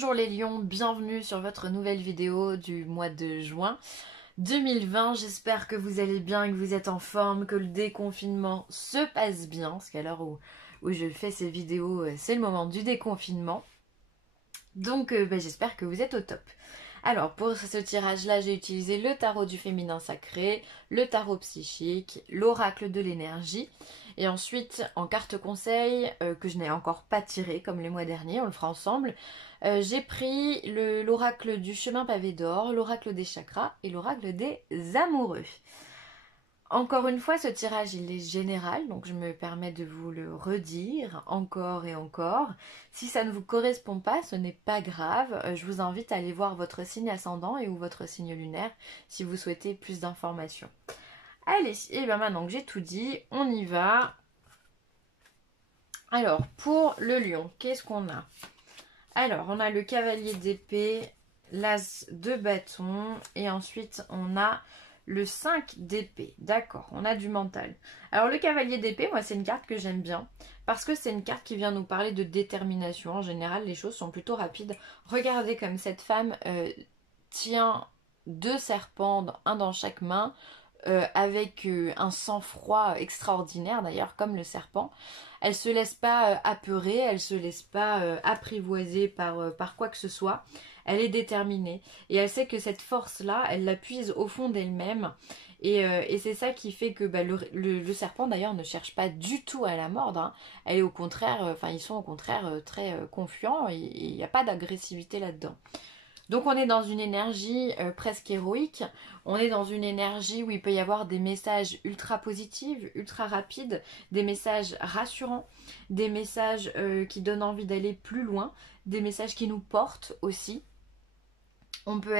Bonjour les lions, bienvenue sur votre nouvelle vidéo du mois de juin 2020. J'espère que vous allez bien, que vous êtes en forme, que le déconfinement se passe bien. Parce qu'à l'heure où je fais ces vidéos, c'est le moment du déconfinement. Donc j'espère que vous êtes au top. Alors pour ce tirage-là, j'ai utilisé le tarot du féminin sacré, le tarot psychique, l'oracle de l'énergie. Et ensuite, en carte conseil, que je n'ai encore pas tiré comme les mois derniers, on le fera ensemble, j'ai pris l'oracle du chemin pavé d'or, l'oracle des chakras et l'oracle des amoureux. Encore une fois, ce tirage, il est général, donc je me permets de vous le redire encore et encore. Si ça ne vous correspond pas, ce n'est pas grave. Je vous invite à aller voir votre signe ascendant et ou votre signe lunaire si vous souhaitez plus d'informations. Allez, et bien maintenant que j'ai tout dit, on y va. Alors, pour le lion, qu'est-ce qu'on a? Alors, on a le cavalier d'épée, l'as de bâton et ensuite on a le 5 d'épée. D'accord, on a du mental. Alors le cavalier d'épée, moi c'est une carte que j'aime bien parce que c'est une carte qui vient nous parler de détermination. En général, les choses sont plutôt rapides. Regardez comme cette femme tient deux serpents, un dans chaque main, avec un sang-froid extraordinaire d'ailleurs, comme le serpent. Elle se laisse pas apeurer, elle se laisse pas apprivoiser par quoi que ce soit. Elle est déterminée et elle sait que cette force-là, elle la puise au fond d'elle-même. Et c'est ça qui fait que le serpent d'ailleurs ne cherche pas du tout à la mordre. Hein. Elle est au contraire, ils sont au contraire très confiants et il n'y a pas d'agressivité là-dedans. Donc on est dans une énergie presque héroïque, on est dans une énergie où il peut y avoir des messages ultra positifs, ultra rapides, des messages rassurants, des messages qui donnent envie d'aller plus loin, des messages qui nous portent aussi. On peut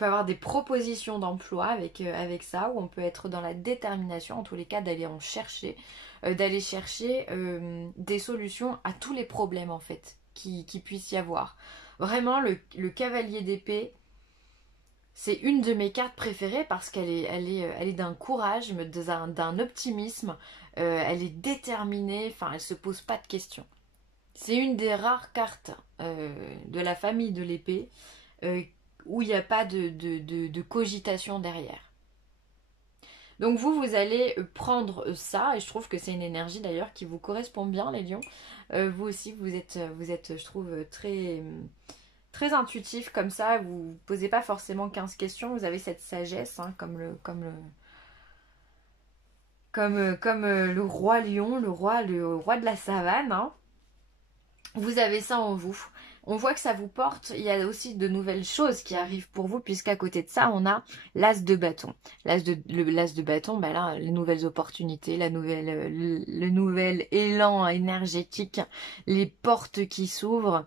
avoir des propositions d'emploi avec ça, ou on peut être dans la détermination, en tous les cas, d'aller en chercher, d'aller chercher des solutions à tous les problèmes en fait qui puisse y avoir. Vraiment, le cavalier d'épée, c'est une de mes cartes préférées parce qu'elle est d'un courage, d'un optimisme. Elle est déterminée, enfin, elle se pose pas de questions. C'est une des rares cartes de la famille de l'épée où il n'y a pas de cogitation derrière. Donc vous allez prendre ça, et je trouve que c'est une énergie d'ailleurs qui vous correspond bien les lions. Vous aussi, vous êtes, je trouve, très intuitif comme ça. Vous ne posez pas forcément 15 questions, vous avez cette sagesse, hein, comme le roi lion, le roi de la savane. Hein. Vous avez ça en vous. On voit que ça vous porte. Il y a aussi de nouvelles choses qui arrivent pour vous, puisqu'à côté de ça, on a l'as de bâton. L'as de bâton, là, les nouvelles opportunités, le nouvel élan énergétique, les portes qui s'ouvrent.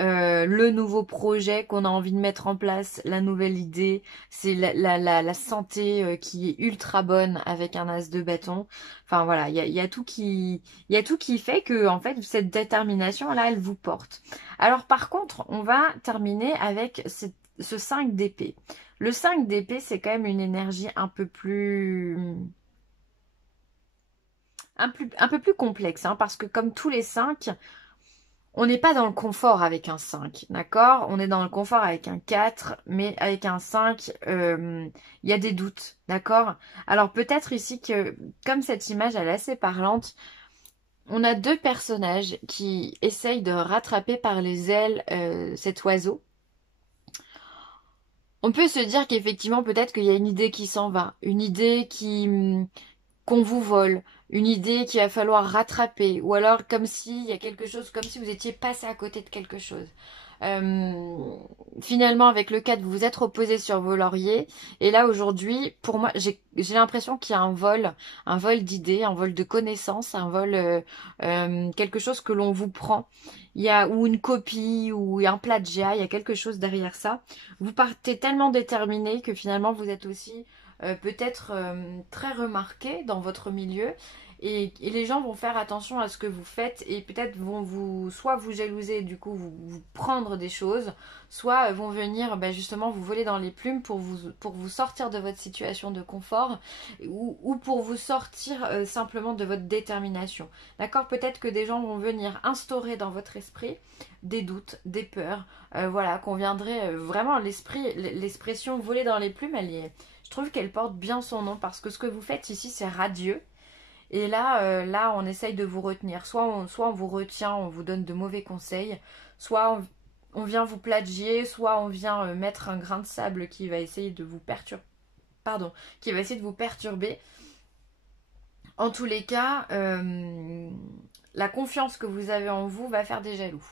Le nouveau projet qu'on a envie de mettre en place, la nouvelle idée, c'est la santé qui est ultra bonne avec un as de bâton. Enfin voilà, il y a tout qui fait que en fait cette détermination là, elle vous porte. Alors par contre, on va terminer avec ce 5 d'épée. Le 5 d'épée, c'est quand même une énergie un peu plus complexe, hein, parce que comme tous les 5, on n'est pas dans le confort avec un 5, d'accord? On est dans le confort avec un 4, mais avec un 5, il y a des doutes, d'accord? Alors peut-être ici que, comme cette image elle est assez parlante, on a deux personnages qui essayent de rattraper par les ailes cet oiseau. On peut se dire qu'effectivement peut-être qu'il y a une idée qui s'en va, une idée qu'on vous vole, une idée qu'il va falloir rattraper, ou alors comme s'il y a quelque chose, comme si vous étiez passé à côté de quelque chose. Finalement, avec le 4, vous vous êtes reposé sur vos lauriers, et là aujourd'hui, pour moi, j'ai l'impression qu'il y a un vol d'idées, un vol de connaissances, un vol, quelque chose que l'on vous prend. Il y a ou une copie, ou un plagiat, il y a quelque chose derrière ça. Vous partez tellement déterminé que finalement vous êtes aussi peut-être très remarqué dans votre milieu et les gens vont faire attention à ce que vous faites et peut-être vont soit vous jalouser, du coup vous prendre des choses, soit vont venir justement vous voler dans les plumes pour vous sortir de votre situation de confort ou pour vous sortir simplement de votre détermination. D'accord? Peut-être que des gens vont venir instaurer dans votre esprit des doutes, des peurs, voilà, qu'on viendrait vraiment l'expression voler dans les plumes, je trouve qu'elle porte bien son nom parce que ce que vous faites ici c'est radieux. Et là, là, on essaye de vous retenir. Soit on vous retient, on vous donne de mauvais conseils, soit on vient vous plagier, soit on vient mettre un grain de sable qui va essayer de vous perturber. Pardon, qui va essayer de vous perturber. En tous les cas, la confiance que vous avez en vous va faire des jaloux.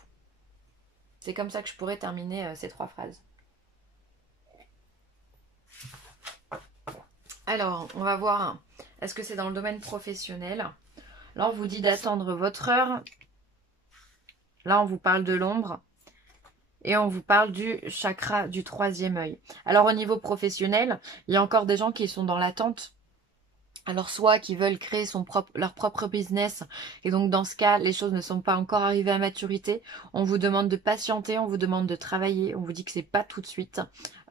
C'est comme ça que je pourrais terminer ces 3 phrases. Alors, on va voir, est-ce que c'est dans le domaine professionnel? Là, on vous dit d'attendre votre heure. Là, on vous parle de l'ombre. Et on vous parle du chakra du 3e œil. Alors, au niveau professionnel, il y a encore des gens qui sont dans l'attente. Alors, soit qui veulent créer leur propre business. Et donc, dans ce cas, les choses ne sont pas encore arrivées à maturité. On vous demande de patienter, on vous demande de travailler. On vous dit que c'est pas tout de suite.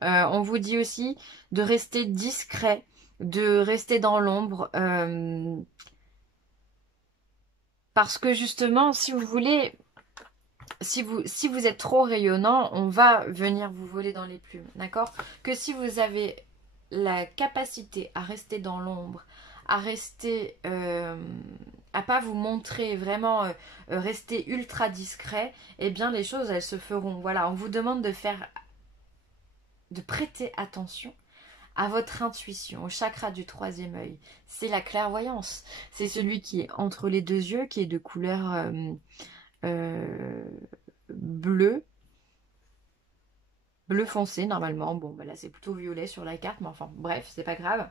On vous dit aussi de rester discret, de rester dans l'ombre. Parce que justement, si vous voulez, si vous êtes trop rayonnant, on va venir vous voler dans les plumes. D'accord? Que si vous avez la capacité à rester dans l'ombre, à rester, à pas vous montrer vraiment, rester ultra discret, eh bien les choses elles se feront. Voilà, on vous demande de prêter attention à votre intuition, au chakra du 3e œil. C'est la clairvoyance. C'est celui qui est entre les 2 yeux, qui est de couleur bleu foncé normalement. Bon, là c'est plutôt violet sur la carte, mais enfin bref, c'est pas grave.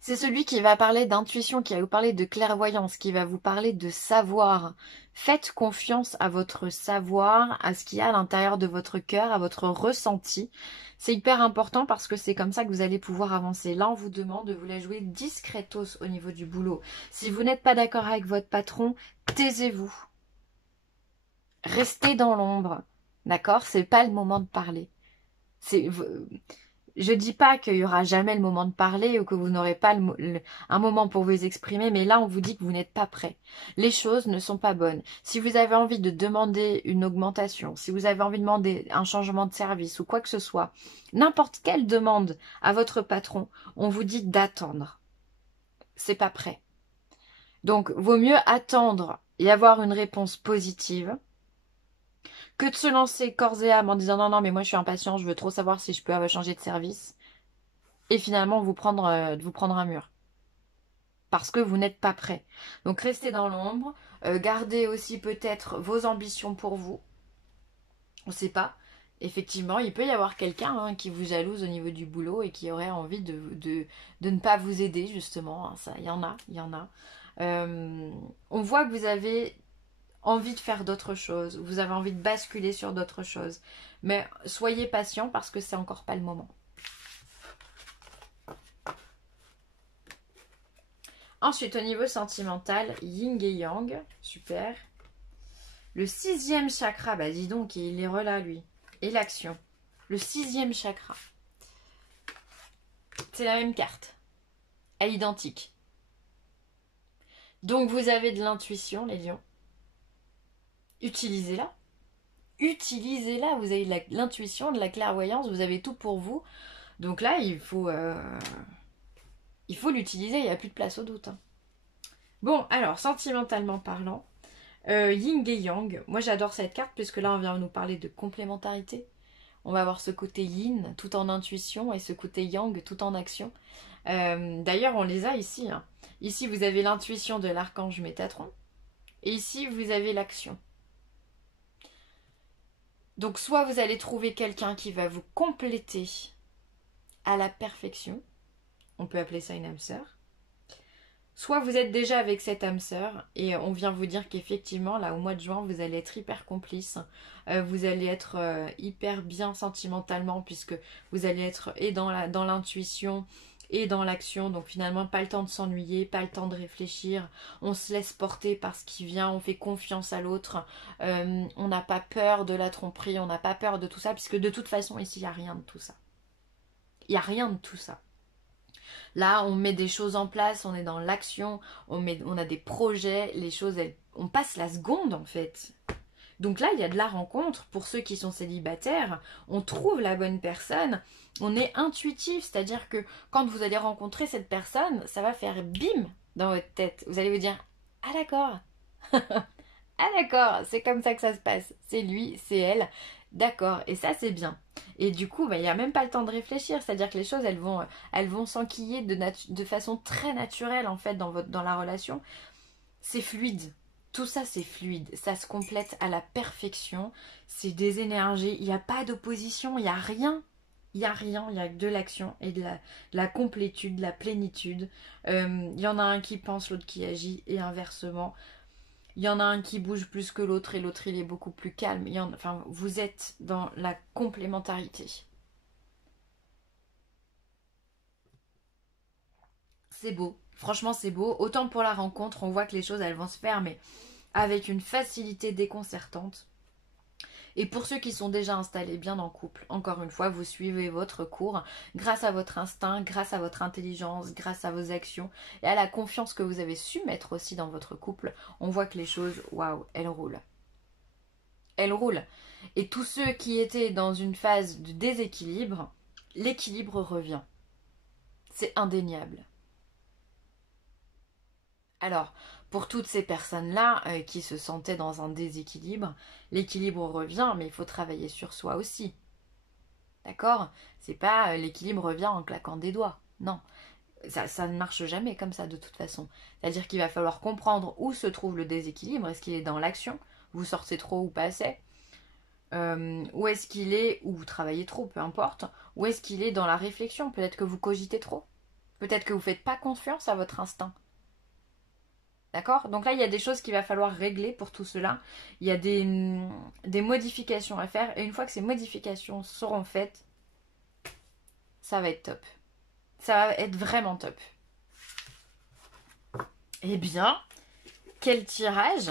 C'est celui qui va parler d'intuition, qui va vous parler de clairvoyance, qui va vous parler de savoir. Faites confiance à votre savoir, à ce qu'il y a à l'intérieur de votre cœur, à votre ressenti. C'est hyper important parce que c'est comme ça que vous allez pouvoir avancer. Là, on vous demande de vous la jouer discretos au niveau du boulot. Si vous n'êtes pas d'accord avec votre patron, taisez-vous. Restez dans l'ombre. D'accord? C'est pas le moment de parler. Je dis pas qu'il y aura jamais le moment de parler ou que vous n'aurez pas un moment pour vous exprimer, mais là on vous dit que vous n'êtes pas prêt. Les choses ne sont pas bonnes. Si vous avez envie de demander une augmentation, si vous avez envie de demander un changement de service ou quoi que ce soit, n'importe quelle demande à votre patron, on vous dit d'attendre. C'est pas prêt. Donc vaut mieux attendre et avoir une réponse positive que de se lancer corps et âme en disant non, mais moi je suis impatient, je veux trop savoir si je peux changer de service. Et finalement vous prendre un mur. Parce que vous n'êtes pas prêt. Donc restez dans l'ombre. Gardez aussi peut-être vos ambitions pour vous. On ne sait pas. Effectivement, il peut y avoir quelqu'un qui vous jalouse au niveau du boulot et qui aurait envie de ne pas vous aider justement. Ça, il y en a. On voit que vous avez envie de faire d'autres choses, vous avez envie de basculer sur d'autres choses. Mais soyez patient parce que c'est encore pas le moment. Ensuite, au niveau sentimental, yin et yang, super. Le 6e chakra, bah dis donc, il est relâ lui. Et l'action. Le 6e chakra. C'est la même carte. Elle est identique. Donc vous avez de l'intuition, les lions. Utilisez-la. Utilisez-la. Vous avez de l'intuition, de la clairvoyance, vous avez tout pour vous. Donc là, il faut l'utiliser, il n'y a plus de place au doute. Bon, alors, sentimentalement parlant, yin et yang, moi j'adore cette carte puisque là on vient nous parler de complémentarité. On va avoir ce côté yin tout en intuition et ce côté yang tout en action. D'ailleurs, on les a ici. Ici, vous avez l'intuition de l'archange Métatron et ici, vous avez l'action. Donc, soit vous allez trouver quelqu'un qui va vous compléter à la perfection. On peut appeler ça une âme sœur. Soit vous êtes déjà avec cette âme sœur et on vient vous dire qu'effectivement, là, au mois de juin, vous allez être hyper complice. Vous allez être hyper bien sentimentalement puisque vous allez être et dans l'intuition et dans l'action. Donc finalement, pas le temps de s'ennuyer, pas le temps de réfléchir. On se laisse porter par ce qui vient, on fait confiance à l'autre. On n'a pas peur de la tromperie, on n'a pas peur de tout ça, puisque de toute façon, ici, il n'y a rien de tout ça. Il n'y a rien de tout ça. Là, on met des choses en place, on est dans l'action, on a des projets, les choses, on passe la seconde en fait. Donc là, il y a de la rencontre pour ceux qui sont célibataires. On trouve la bonne personne. On est intuitif, c'est-à-dire que quand vous allez rencontrer cette personne, ça va faire bim dans votre tête. Vous allez vous dire « Ah d'accord, ah d'accord, c'est comme ça que ça se passe. C'est lui, c'est elle. D'accord, et ça c'est bien. » Et du coup, il n'y a même pas le temps de réfléchir, c'est-à-dire que les choses, elles vont s'enquiller de façon très naturelle en fait dans la relation. C'est fluide. Tout ça, c'est fluide. Ça se complète à la perfection. C'est des énergies. Il n'y a pas d'opposition. Il n'y a rien. Il n'y a rien. Il y a que de l'action et de la complétude, de la plénitude. Il y en a un qui pense, l'autre qui agit et inversement. Il y en a un qui bouge plus que l'autre et l'autre, il est beaucoup plus calme. Enfin, vous êtes dans la complémentarité. C'est beau. Franchement, c'est beau. Autant pour la rencontre, on voit que les choses, elles vont se faire, mais avec une facilité déconcertante. Et pour ceux qui sont déjà installés bien en couple, encore une fois, vous suivez votre cours grâce à votre instinct, grâce à votre intelligence, grâce à vos actions et à la confiance que vous avez su mettre aussi dans votre couple. On voit que les choses, waouh, elles roulent. Elles roulent. Et tous ceux qui étaient dans une phase de déséquilibre, l'équilibre revient. C'est indéniable. Alors, pour toutes ces personnes-là qui se sentaient dans un déséquilibre, l'équilibre revient, mais il faut travailler sur soi aussi. D'accord? C'est pas l'équilibre revient en claquant des doigts. Non. Ça ne marche jamais comme ça de toute façon. C'est-à-dire qu'il va falloir comprendre où se trouve le déséquilibre. Est-ce qu'il est dans l'action? Vous sortez trop ou pas assez? Où est-ce qu'il est, ou vous travaillez trop, peu importe. Où est-ce qu'il est dans la réflexion? Peut-être que vous cogitez trop. Peut-être que vous ne faites pas confiance à votre instinct. D'accord? Donc là, il y a des choses qu'il va falloir régler pour tout cela. Il y a des modifications à faire. Et une fois que ces modifications seront faites, ça va être top. Ça va être vraiment top. Eh bien, quel tirage!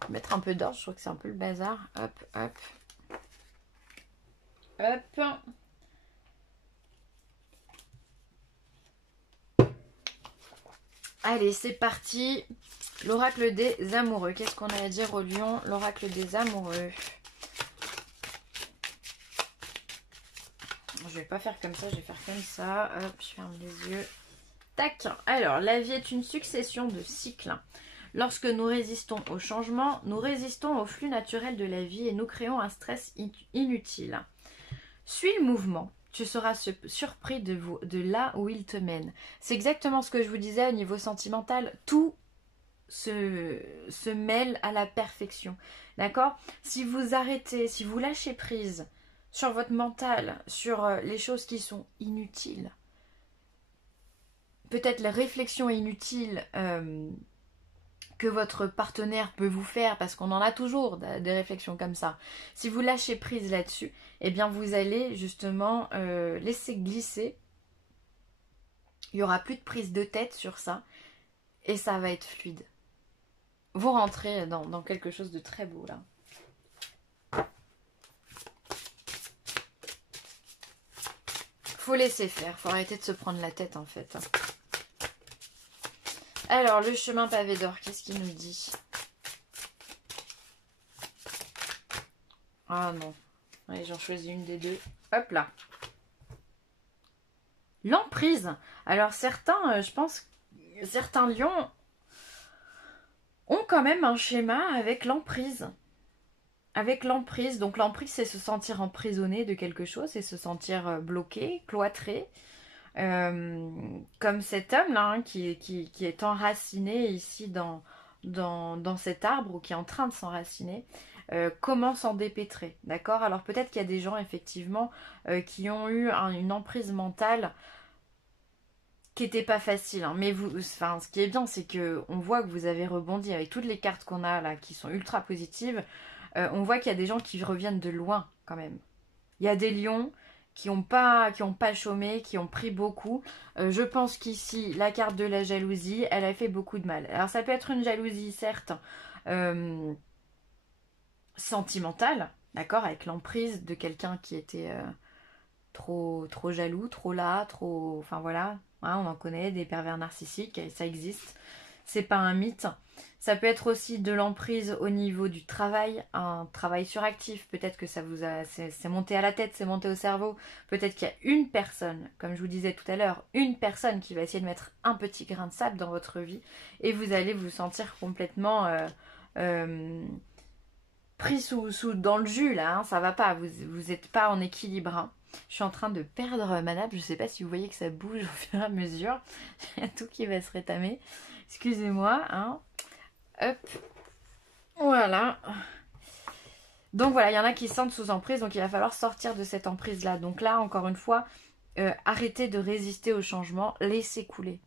Je vais mettre un peu d'ordre, je trouve que c'est un peu le bazar. Hop, hop. Hop. Allez, c'est parti. L'oracle des amoureux. Qu'est-ce qu'on a à dire au lion? L'oracle des amoureux. Je vais pas faire comme ça, je vais faire comme ça. Hop, je ferme les yeux. Tac. Alors, la vie est une succession de cycles. Lorsque nous résistons au changement, nous résistons au flux naturel de la vie et nous créons un stress inutile. Suis le mouvement. Tu seras surpris de là où il te mène. C'est exactement ce que je vous disais au niveau sentimental. Tout se mêle à la perfection. D'accord? Si vous arrêtez, si vous lâchez prise sur votre mental, sur les choses qui sont inutiles, peut-être les réflexions inutiles que votre partenaire peut vous faire, parce qu'on en a toujours des réflexions comme ça. Si vous lâchez prise là-dessus, eh bien vous allez justement laisser glisser. Il n'y aura plus de prise de tête sur ça. Et ça va être fluide. Vous rentrez dans quelque chose de très beau là. Faut laisser faire, faut arrêter de se prendre la tête en fait. Alors, le chemin pavé d'or, qu'est-ce qu'il nous dit? Ah non. Allez, j'en choisis une des deux. Hop là. L'emprise. Alors, certains, je pense, certains lions ont quand même un schéma avec l'emprise. Avec l'emprise. Donc, l'emprise, c'est se sentir emprisonné de quelque chose, c'est se sentir bloqué, cloîtré. Comme cet homme là hein, qui est enraciné ici dans cet arbre ou qui est en train de s'enraciner, comment s'en dépêtrer, d'accord? Alors peut-être qu'il y a des gens effectivement qui ont eu une emprise mentale qui n'était pas facile, hein, mais enfin, ce qui est bien c'est que on voit que vous avez rebondi avec toutes les cartes qu'on a là qui sont ultra positives. On voit qu'il y a des gens qui reviennent de loin quand même. Il y a des lions qui ont pas chômé, qui ont pris beaucoup. Je pense qu'ici, la carte de la jalousie, elle a fait beaucoup de mal. Alors ça peut être une jalousie, certes, sentimentale, d'accord, avec l'emprise de quelqu'un qui était trop jaloux, trop là, trop... Enfin voilà, hein, on en connaît, des pervers narcissiques, et ça existe. C'est pas un mythe. Ça peut être aussi de l'emprise au niveau du travail, un travail suractif. Peut-être que ça vous a, c'est monté à la tête, c'est monté au cerveau. Peut-être qu'il y a une personne, comme je vous disais tout à l'heure, une personne qui va essayer de mettre un petit grain de sable dans votre vie et vous allez vous sentir complètement pris dans le jus là. Hein, ça va pas, vous êtes pas en équilibre. Hein. Je suis en train de perdre ma nappe. Je sais pas si vous voyez que ça bouge au fur et à mesure. Il y a tout qui va se rétamer. Excusez-moi. Hein. Hop. Voilà. Donc voilà, il y en a qui se sentent sous emprise. Donc il va falloir sortir de cette emprise-là. Donc là, encore une fois, arrêtez de résister au changement. Laissez couler.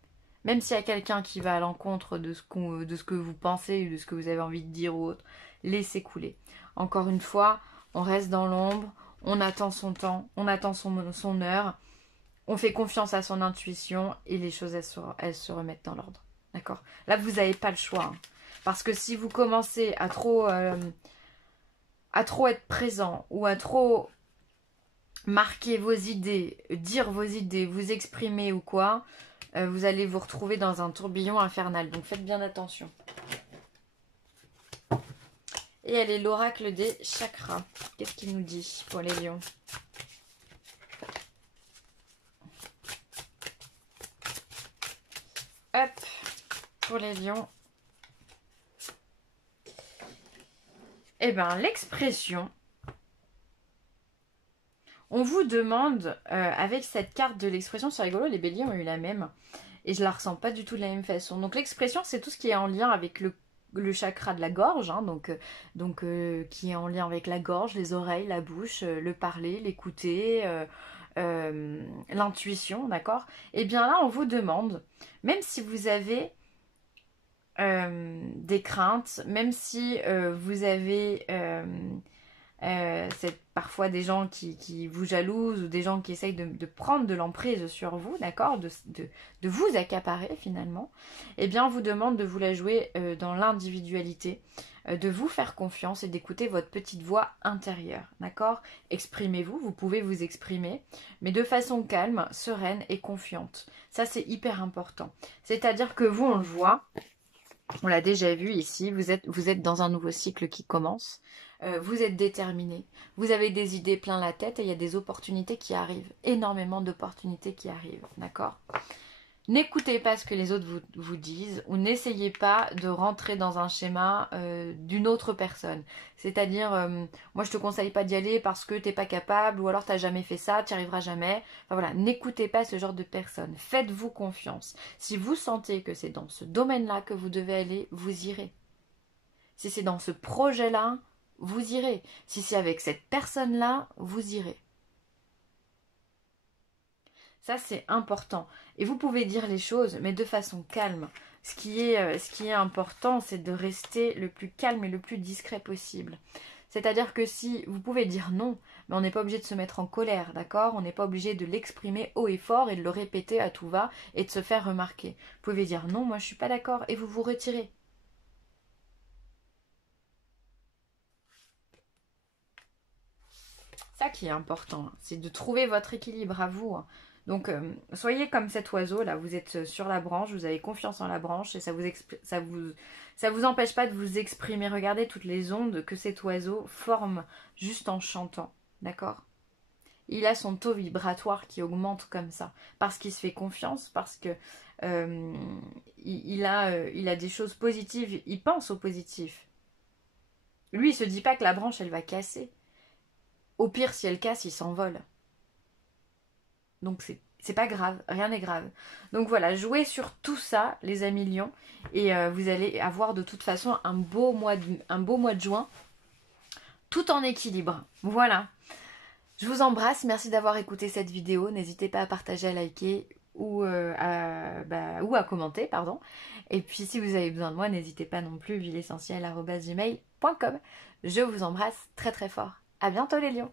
Même s'il y a quelqu'un qui va à l'encontre de ce que vous pensez ou de ce que vous avez envie de dire ou autre, laissez couler. Encore une fois, on reste dans l'ombre. On attend son temps, on attend son heure, on fait confiance à son intuition et les choses, elles se remettent dans l'ordre. D'accord? Là, vous n'avez pas le choix. Hein. Parce que si vous commencez à trop être présent ou à trop marquer vos idées, dire vos idées, vous exprimer ou quoi, vous allez vous retrouver dans un tourbillon infernal. Donc, faites bien attention. Et elle est l'oracle des chakras. Qu'est-ce qu'il nous dit pour les lions? Hop, pour les lions. Eh bien, l'expression. On vous demande, avec cette carte de l'expression, c'est rigolo, les béliers ont eu la même. Et je la ressens pas du tout de la même façon. Donc l'expression, c'est tout ce qui est en lien avec le chakra de la gorge, hein, qui est en lien avec la gorge, les oreilles, la bouche, le parler, l'écouter, l'intuition, d'accord? Et bien là, on vous demande, même si vous avez des craintes, même si vous avez c'est parfois des gens qui vous jalousent ou des gens qui essayent de prendre de l'emprise sur vous, d'accord, de vous accaparer finalement, eh bien on vous demande de vous la jouer dans l'individualité, de vous faire confiance et d'écouter votre petite voix intérieure, d'accord. Exprimez-vous, vous pouvez vous exprimer, mais de façon calme, sereine et confiante. Ça c'est hyper important. C'est-à-dire que vous, on le voit, on l'a déjà vu ici, vous êtes dans un nouveau cycle qui commence. Vous êtes déterminé, vous avez des idées plein la tête et il y a des opportunités qui arrivent, énormément d'opportunités qui arrivent, d'accord? N'écoutez pas ce que les autres vous disent ou n'essayez pas de rentrer dans un schéma d'une autre personne. C'est-à-dire, moi je te conseille pas d'y aller parce que t'es pas capable ou alors t'as jamais fait ça, tu n'y arriveras jamais. Enfin voilà, n'écoutez pas ce genre de personnes, faites-vous confiance. Si vous sentez que c'est dans ce domaine-là que vous devez aller, vous irez. Si c'est dans ce projet-là, vous irez. Si c'est avec cette personne-là, vous irez. Ça, c'est important. Et vous pouvez dire les choses, mais de façon calme. Ce qui est important, c'est de rester le plus calme et le plus discret possible. C'est-à-dire que si vous pouvez dire non, mais on n'est pas obligé de se mettre en colère, d'accord? On n'est pas obligé de l'exprimer haut et fort et de le répéter à tout va et de se faire remarquer. Vous pouvez dire non, moi je suis pas d'accord, et vous vous retirez. Ça qui est important, c'est de trouver votre équilibre à vous. Donc, soyez comme cet oiseau, là, vous êtes sur la branche, vous avez confiance en la branche et ça vous empêche pas de vous exprimer. Regardez toutes les ondes que cet oiseau forme juste en chantant, d'accord? Il a son taux vibratoire qui augmente comme ça, parce qu'il se fait confiance, parce que il a des choses positives, il pense au positif. Lui, il se dit pas que la branche, elle va casser. Au pire, si elle casse, il s'envole. Donc c'est pas grave, rien n'est grave. Donc voilà, jouez sur tout ça, les amis lions, et vous allez avoir de toute façon un beau mois de juin, tout en équilibre. Voilà. Je vous embrasse, merci d'avoir écouté cette vidéo. N'hésitez pas à partager, à liker ou à commenter, pardon. Et puis si vous avez besoin de moi, n'hésitez pas non plus, huileessentielle@gmail.com. Je vous embrasse très très fort. À bientôt les lions.